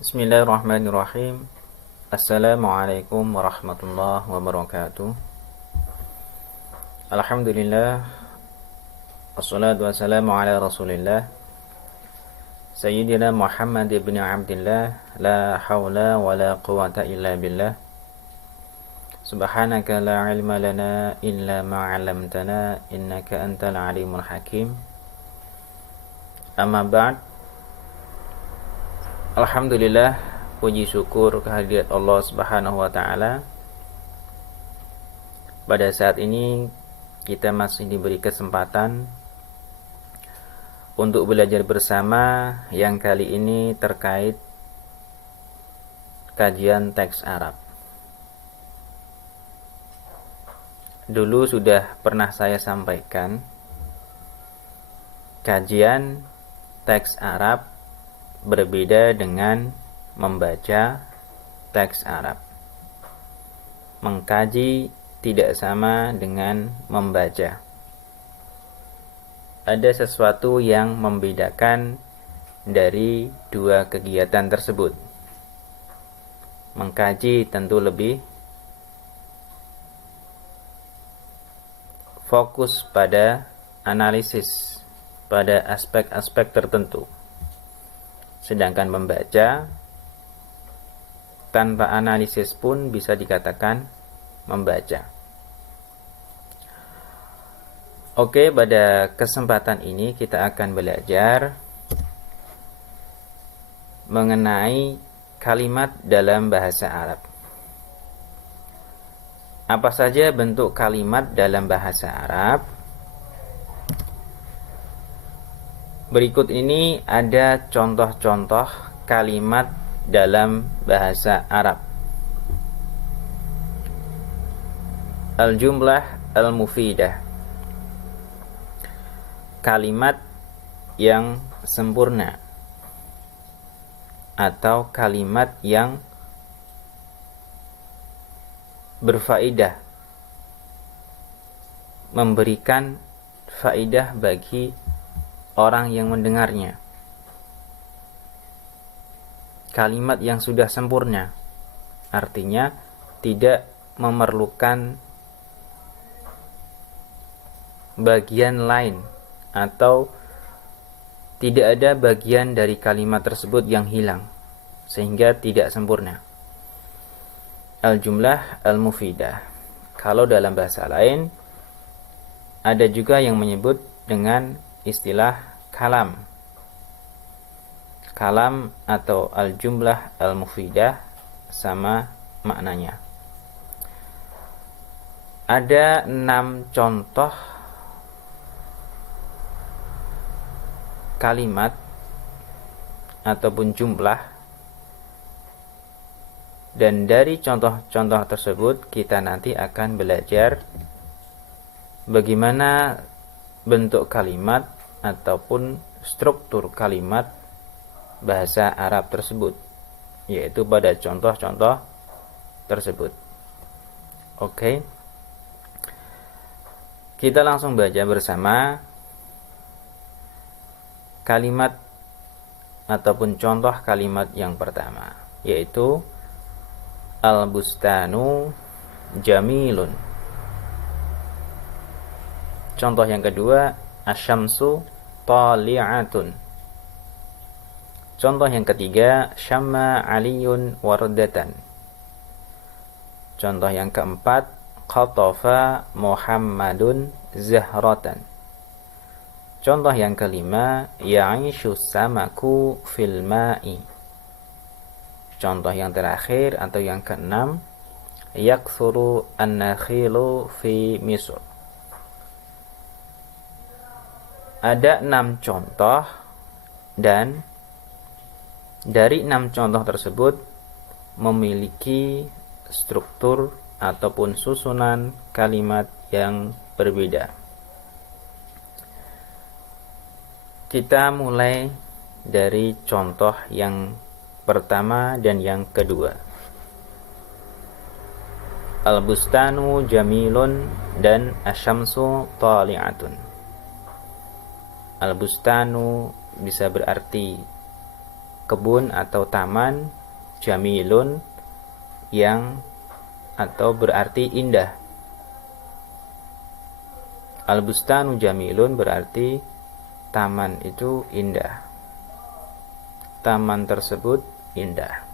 Bismillahirrahmanirrahim. Assalamualaikum warahmatullahi wabarakatuh. Alhamdulillah. Wassalatu wassalamu ala rasulillah Sayyidina Muhammad ibn Abdillah. La hawla wa la quwata illa billah. Subhanaka la ilma lana illa ma'alamtana innaka antal alimul hakim. Amma ba'd. Alhamdulillah, puji syukur kehadirat Allah Subhanahu wa taala. Pada saat ini kita masih diberi kesempatan untuk belajar bersama, yang kali ini terkait kajian teks Arab. Dulu sudah pernah saya sampaikan kajian teks Arab berbeda dengan membaca teks Arab. Mengkaji tidak sama dengan membaca. Ada sesuatu yang membedakan dari dua kegiatan tersebut. Mengkaji tentu lebih fokus pada analisis, pada aspek-aspek tertentu. Sedangkan membaca tanpa analisis pun bisa dikatakan membaca. Oke, pada kesempatan ini kita akan belajar mengenai kalimat dalam bahasa Arab. Apa saja bentuk kalimat dalam bahasa Arab? Berikut ini ada contoh-contoh kalimat dalam bahasa Arab. Al-jumlah al-mufidah, kalimat yang sempurna atau kalimat yang berfaedah, memberikan faedah bagi orang yang mendengarnya. Kalimat yang sudah sempurna, artinya tidak memerlukan bagian lain atau tidak ada bagian dari kalimat tersebut yang hilang sehingga tidak sempurna. Al-jumlah al-mufidah. Kalau dalam bahasa lain ada juga yang menyebut dengan istilah kalam. Kalam atau al-jumlah al-mufidah sama maknanya. Ada 6 contoh kalimat ataupun jumlah, dan dari contoh-contoh tersebut kita nanti akan belajar bagaimana bentuk kalimat ataupun struktur kalimat bahasa Arab tersebut, yaitu pada contoh-contoh tersebut. Oke. Kita langsung baca bersama kalimat ataupun contoh kalimat yang pertama, yaitu al-bustanu jamilun. Contoh yang kedua, asyamsu tali'atun. Contoh yang ketiga, syamma aliyun wardatan. Contoh yang keempat, qatafa muhammadun zahratan. Contoh yang kelima, ya'ishu samaku fil ma'i. Contoh yang terakhir atau yang keenam, yakthuru an-nakhilu fi Misr. Ada 6 contoh, dan dari 6 contoh tersebut memiliki struktur ataupun susunan kalimat yang berbeda. Kita mulai dari contoh yang pertama dan yang kedua. Al-bustanu jamilun dan asyamsu tali'atun. Al-bustanu bisa berarti kebun atau taman, jamilun yang atau berarti indah. Al-bustanu jamilun berarti taman itu indah. Taman tersebut indah.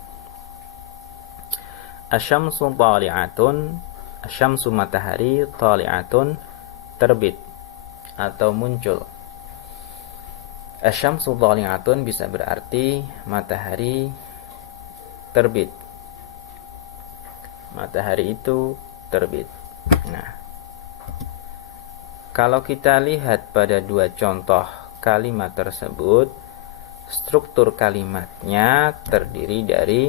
Asyamsu tali'atun, asyamsu matahari, tali'atun terbit atau muncul. Asyamsu tali'atun bisa berarti matahari terbit. Matahari itu terbit. Nah, kalau kita lihat pada dua contoh kalimat tersebut, struktur kalimatnya terdiri dari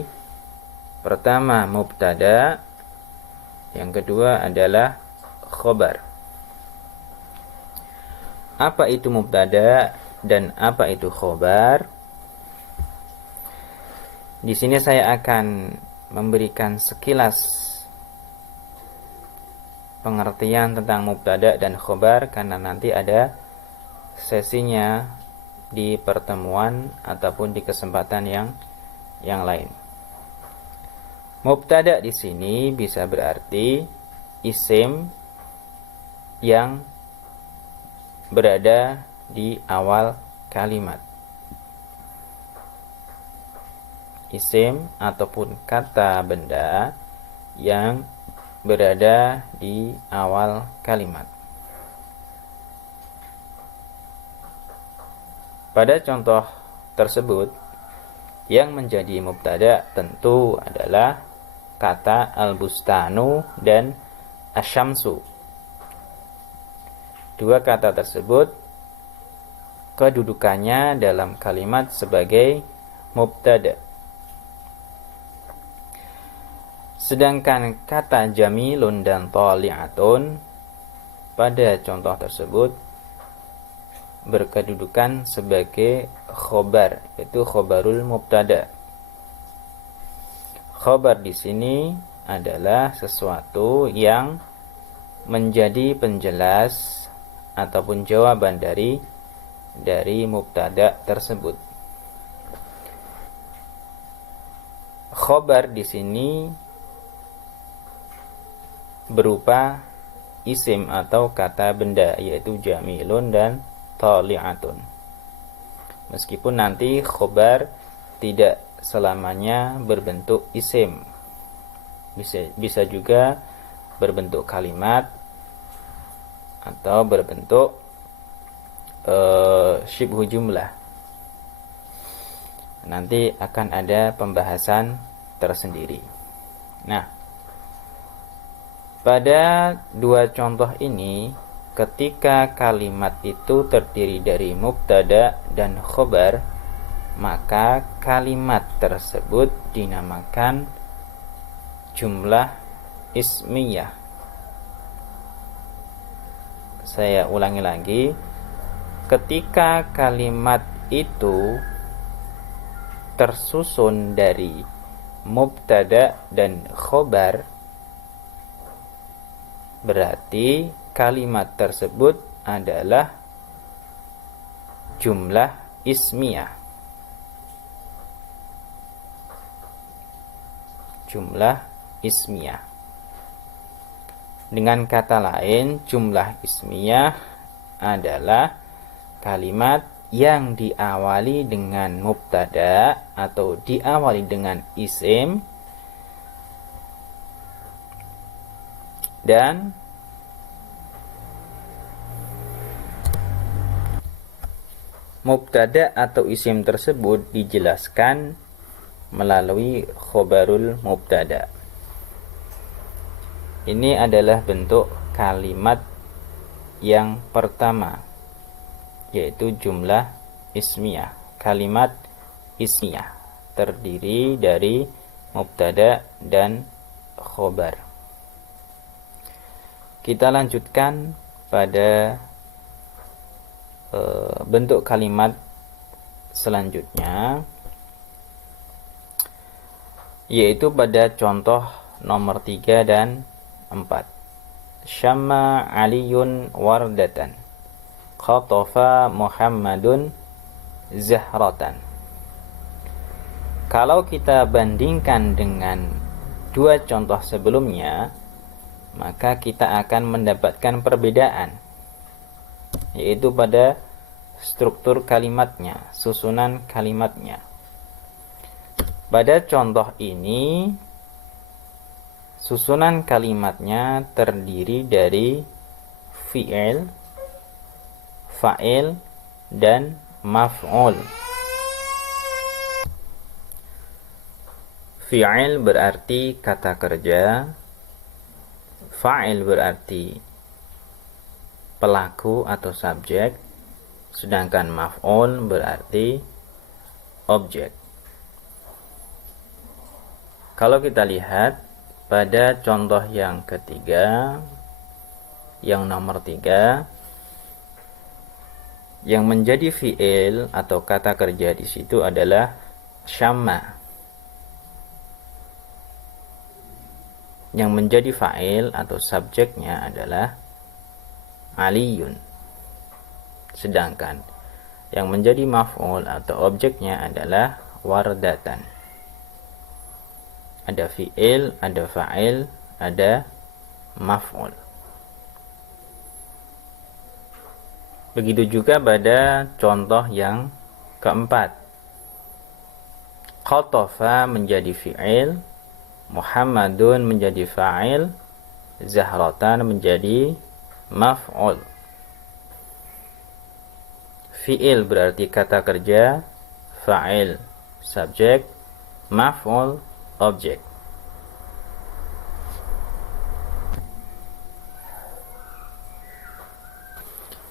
pertama mubtada, yang kedua adalah khobar. Apa itu mubtada dan apa itu khobar? Di sini saya akan memberikan sekilas pengertian tentang mubtada dan khobar karena nanti ada sesinya di pertemuan ataupun di kesempatan yang lain. Mubtada di sini bisa berarti isim yang berada di awal kalimat. Isim ataupun kata benda yang berada di awal kalimat. Pada contoh tersebut, yang menjadi mubtada tentu adalah kata al-bustanu dan asyamsu. Dua kata tersebut kedudukannya dalam kalimat sebagai mubtada. Sedangkan kata jamilun dan tali'atun pada contoh tersebut berkedudukan sebagai khobar, yaitu khobarul mubtada. Khobar di sini adalah sesuatu yang menjadi penjelas ataupun jawaban dari mubtada tersebut. Khobar di sini berupa isim atau kata benda, yaitu jamilun dan tali'atun. Meskipun nanti khobar tidak selamanya berbentuk isim, bisa juga berbentuk kalimat atau berbentuk syibhu jumlah. Nanti akan ada pembahasan tersendiri. Nah, pada dua contoh ini, ketika kalimat itu terdiri dari mubtada dan khobar, maka kalimat tersebut dinamakan jumlah ismiyah. Saya ulangi lagi. Ketika kalimat itu tersusun dari mubtada dan khobar, berarti kalimat tersebut adalah jumlah ismiyah. Jumlah ismiyah. Dengan kata lain, jumlah ismiyah adalah kalimat yang diawali dengan mubtada atau diawali dengan isim dan mubtada atau isim tersebut dijelaskan melalui khobarul mubtada. Ini adalah bentuk kalimat yang pertama, yaitu jumlah ismiyah. Kalimat ismiyah terdiri dari mubtada dan khobar. Kita lanjutkan pada bentuk kalimat selanjutnya, yaitu pada contoh nomor 3 dan 4. Syamma Aliyun wardatan, khatafa Muhammadun zahratan. Kalau kita bandingkan dengan dua contoh sebelumnya, maka kita akan mendapatkan perbedaan, yaitu pada struktur kalimatnya, susunan kalimatnya. Pada contoh ini, susunan kalimatnya terdiri dari fi'il, fa'il, dan maf'ul. Fi'il berarti kata kerja, fa'il berarti pelaku atau subjek, sedangkan maf'ul berarti objek. Kalau kita lihat pada contoh yang ketiga, yang nomor 3, yang menjadi fi'il atau kata kerja di situ adalah syamma. Yang menjadi fa'il atau subjeknya adalah aliyun. Sedangkan yang menjadi maf'ul atau objeknya adalah wardatan. Ada fi'il, ada fa'il, ada maf'ul. Begitu juga pada contoh yang keempat. Qatafa menjadi fi'il, Muhammadun menjadi fa'il, Zahratan menjadi maf'ul. Fi'il berarti kata kerja, fa'il subjek, maf'ul objek.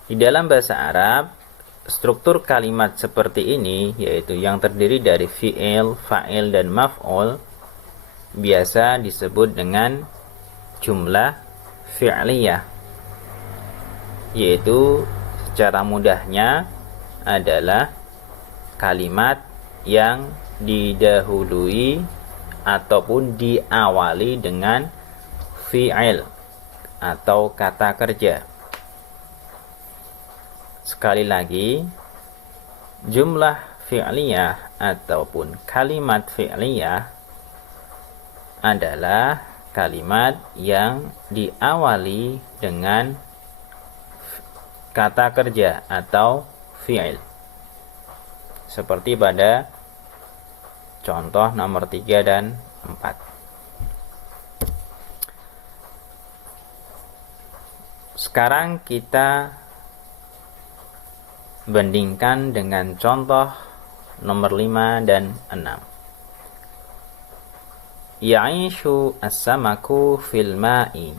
Di dalam bahasa Arab, struktur kalimat seperti ini, yaitu yang terdiri dari fi'il, fa'il, dan maf'ul, biasa disebut dengan jumlah fi'liyah, yaitu secara mudahnya adalah kalimat yang didahului ataupun diawali dengan fi'il atau kata kerja. Sekali lagi, jumlah fi'liyah ataupun kalimat fi'liyah adalah kalimat yang diawali dengan kata kerja atau fi'il. Seperti pada contoh nomor 3 dan 4. Sekarang kita bandingkan dengan contoh nomor 5 dan 6. Ya'ishu as-samaku fil ma'i,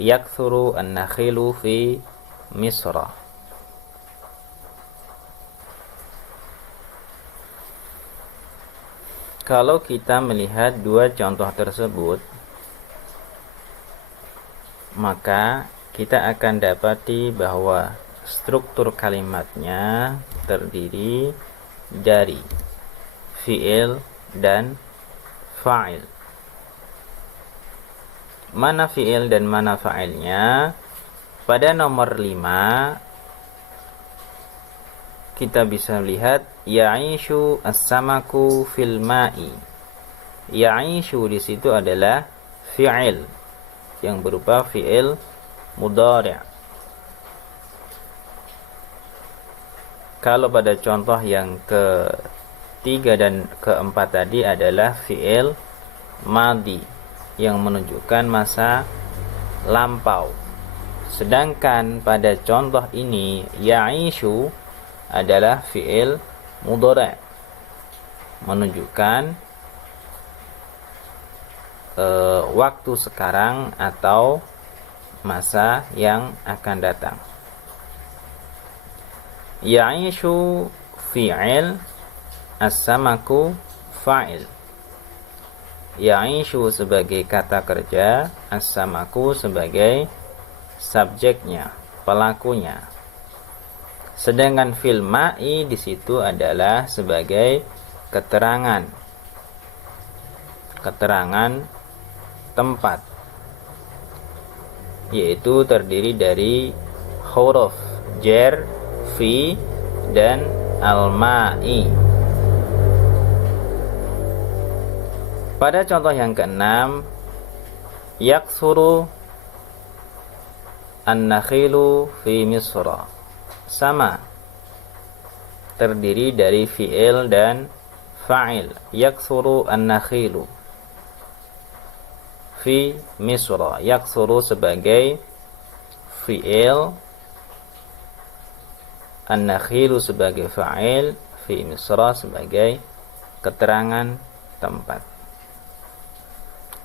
yakthuru an-nakhilu fi Misra. Kalau kita melihat dua contoh tersebut, maka kita akan dapati bahwa struktur kalimatnya terdiri dari fi'il dan fa'il. Mana fi'il dan mana fa'ilnya? Pada nomor 5 kita bisa lihat ya'ishu as-samaku fil ma'i. Ya'ishu di situ adalah fi'il yang berupa fi'il mudhari'. Kalau pada contoh yang ketiga dan keempat tadi adalah fi'il madhi yang menunjukkan masa lampau. Sedangkan pada contoh ini ya'ishu adalah fi'il mudhari' menunjukkan waktu sekarang atau masa yang akan datang. Ya'ishu fi'il, as-samaku fa'il. Ya'ishu sebagai kata kerja, as-samaku sebagai subjeknya, pelakunya. Sedangkan fil ma'i di situ adalah sebagai keterangan tempat, yaitu terdiri dari huruf jar, fi, dan al-ma'i. Pada contoh yang keenam, yaksuru an-nakhilu fi Misra. Sama, terdiri dari fi'il dan fa'il. Yaksuru an-nakhilu fi Misra. Yaksuru sebagai fi'il, an-nakhilu sebagai fa'il, fi Misra sebagai keterangan tempat.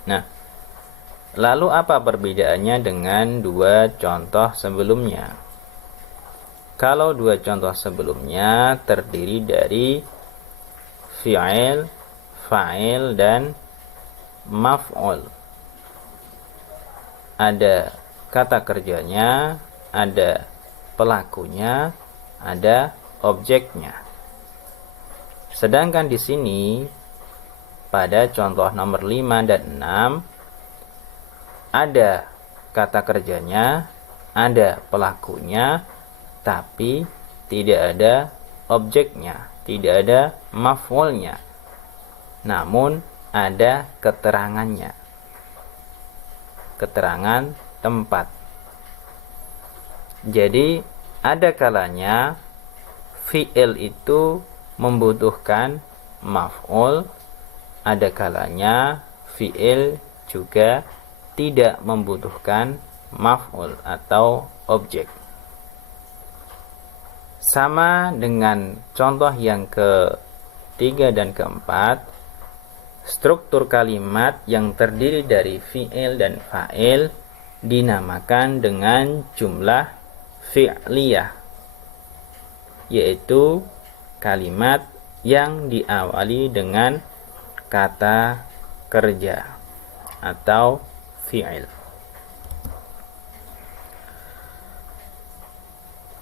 Nah, lalu apa perbedaannya dengan dua contoh sebelumnya? Kalau dua contoh sebelumnya terdiri dari fi'il, fa'il, dan maf'ul. Ada kata kerjanya, ada pelakunya, ada objeknya. Sedangkan di sini pada contoh nomor 5 dan 6 ada kata kerjanya, ada pelakunya, tapi tidak ada objeknya, tidak ada maf'ulnya. Namun ada keterangannya. Keterangan tempat. Jadi ada kalanya fi'il itu membutuhkan maf'ul, ada kalanya fi'il juga tidak membutuhkan maf'ul atau objek. Sama dengan contoh yang ketiga dan keempat, struktur kalimat yang terdiri dari fi'il dan fa'il dinamakan dengan jumlah fi'liyah, yaitu kalimat yang diawali dengan kata kerja atau fi'il.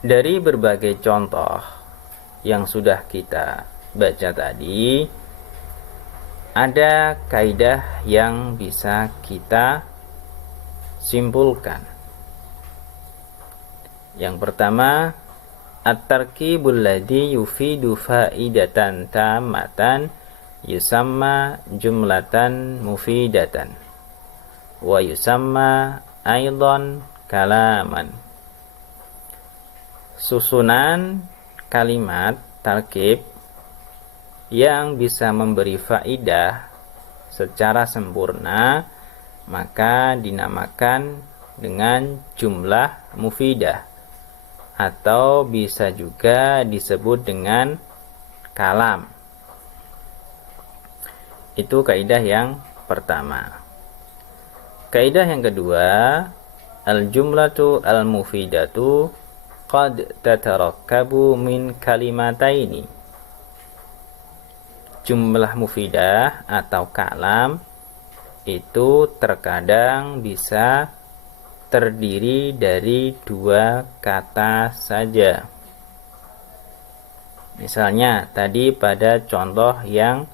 Dari berbagai contoh yang sudah kita baca tadi, ada kaidah yang bisa kita simpulkan. Yang pertama, at-tarkibul ladzi yufidu faidatan tammatan yusamma jumlatan mufidatan wa yusamma aidan kalaman. Susunan kalimat tarkib yang bisa memberi faidah secara sempurna maka dinamakan dengan jumlah mufidah, atau bisa juga disebut dengan kalam. Itu kaidah yang pertama. Kaidah yang kedua, al-jumlatu al-mufidatu qad tatarakkabu min kalimataini. Jumlah mufidah atau kalam itu terkadang bisa terdiri dari dua kata saja. Misalnya tadi pada contoh yang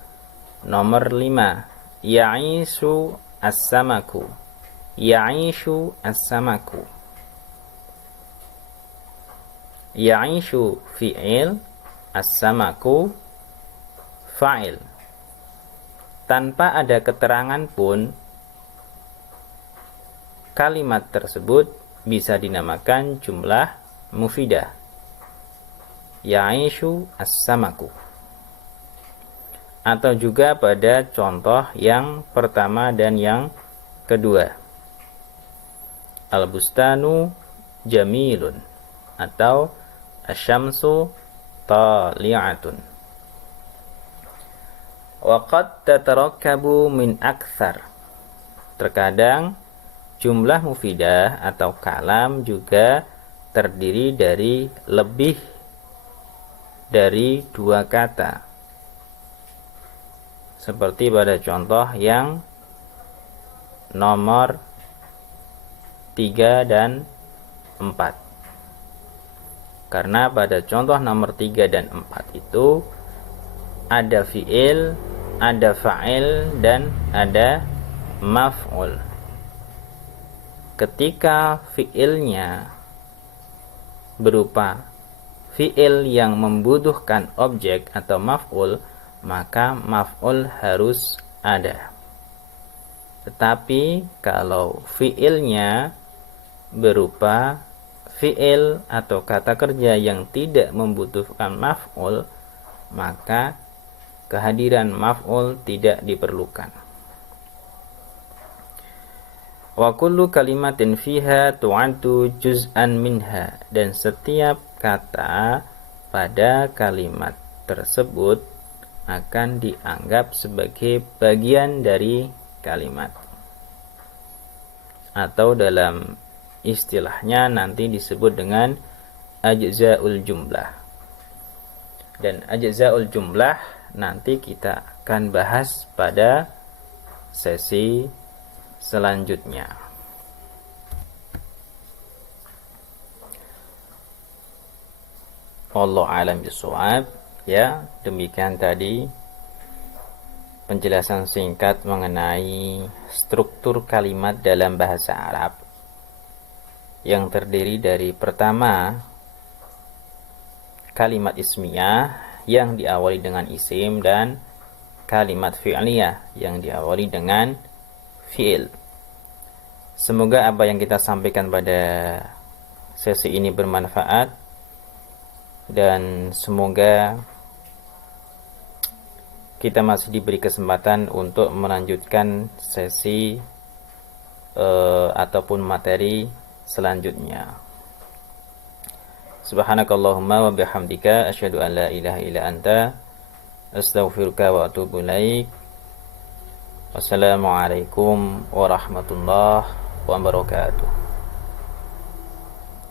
nomor 5, ya'ishu as-samaku. Ya'ishu as-samaku. Ya'ishu fi'il, as-samaku fa'il. Tanpa ada keterangan pun kalimat tersebut bisa dinamakan jumlah mufidah. Ya'ishu as-samaku. Atau juga pada contoh yang pertama dan yang kedua. Al-bustanu jamilun atau asyamsu tali'atun. Wa qad tatarakkabu min aktsar. Terkadang jumlah mufidah atau kalam juga terdiri dari lebih dari dua kata. Seperti pada contoh yang nomor 3 dan 4. Karena pada contoh nomor 3 dan 4 itu ada fi'il, ada fa'il, dan ada maf'ul. Ketika fi'ilnya berupa fi'il yang membutuhkan objek atau maf'ul, maka maf'ul harus ada. Tetapi kalau fiilnya berupa fiil atau kata kerja yang tidak membutuhkan maf'ul, maka kehadiran maf'ul tidak diperlukan. Wa kullu kalimatin fiha tu'addu juz'an minha, dan setiap kata pada kalimat tersebut akan dianggap sebagai bagian dari kalimat, atau dalam istilahnya nanti disebut dengan ajza'ul jumlah. Dan ajza'ul jumlah nanti kita akan bahas pada sesi selanjutnya. Wallahu a'lam bishawab. Ya, demikian tadi penjelasan singkat mengenai struktur kalimat dalam bahasa Arab yang terdiri dari pertama kalimat ismiyah yang diawali dengan isim dan kalimat fi'liyah yang diawali dengan fi'il. Semoga apa yang kita sampaikan pada sesi ini bermanfaat, dan semoga kita masih diberi kesempatan untuk melanjutkan sesi ataupun materi selanjutnya. Subhanakallahumma wa bihamdika asyhadu an la ilaha illa anta astaghfiruka wa atubu ilaik. Wassalamualaikum warahmatullahi wabarakatuh.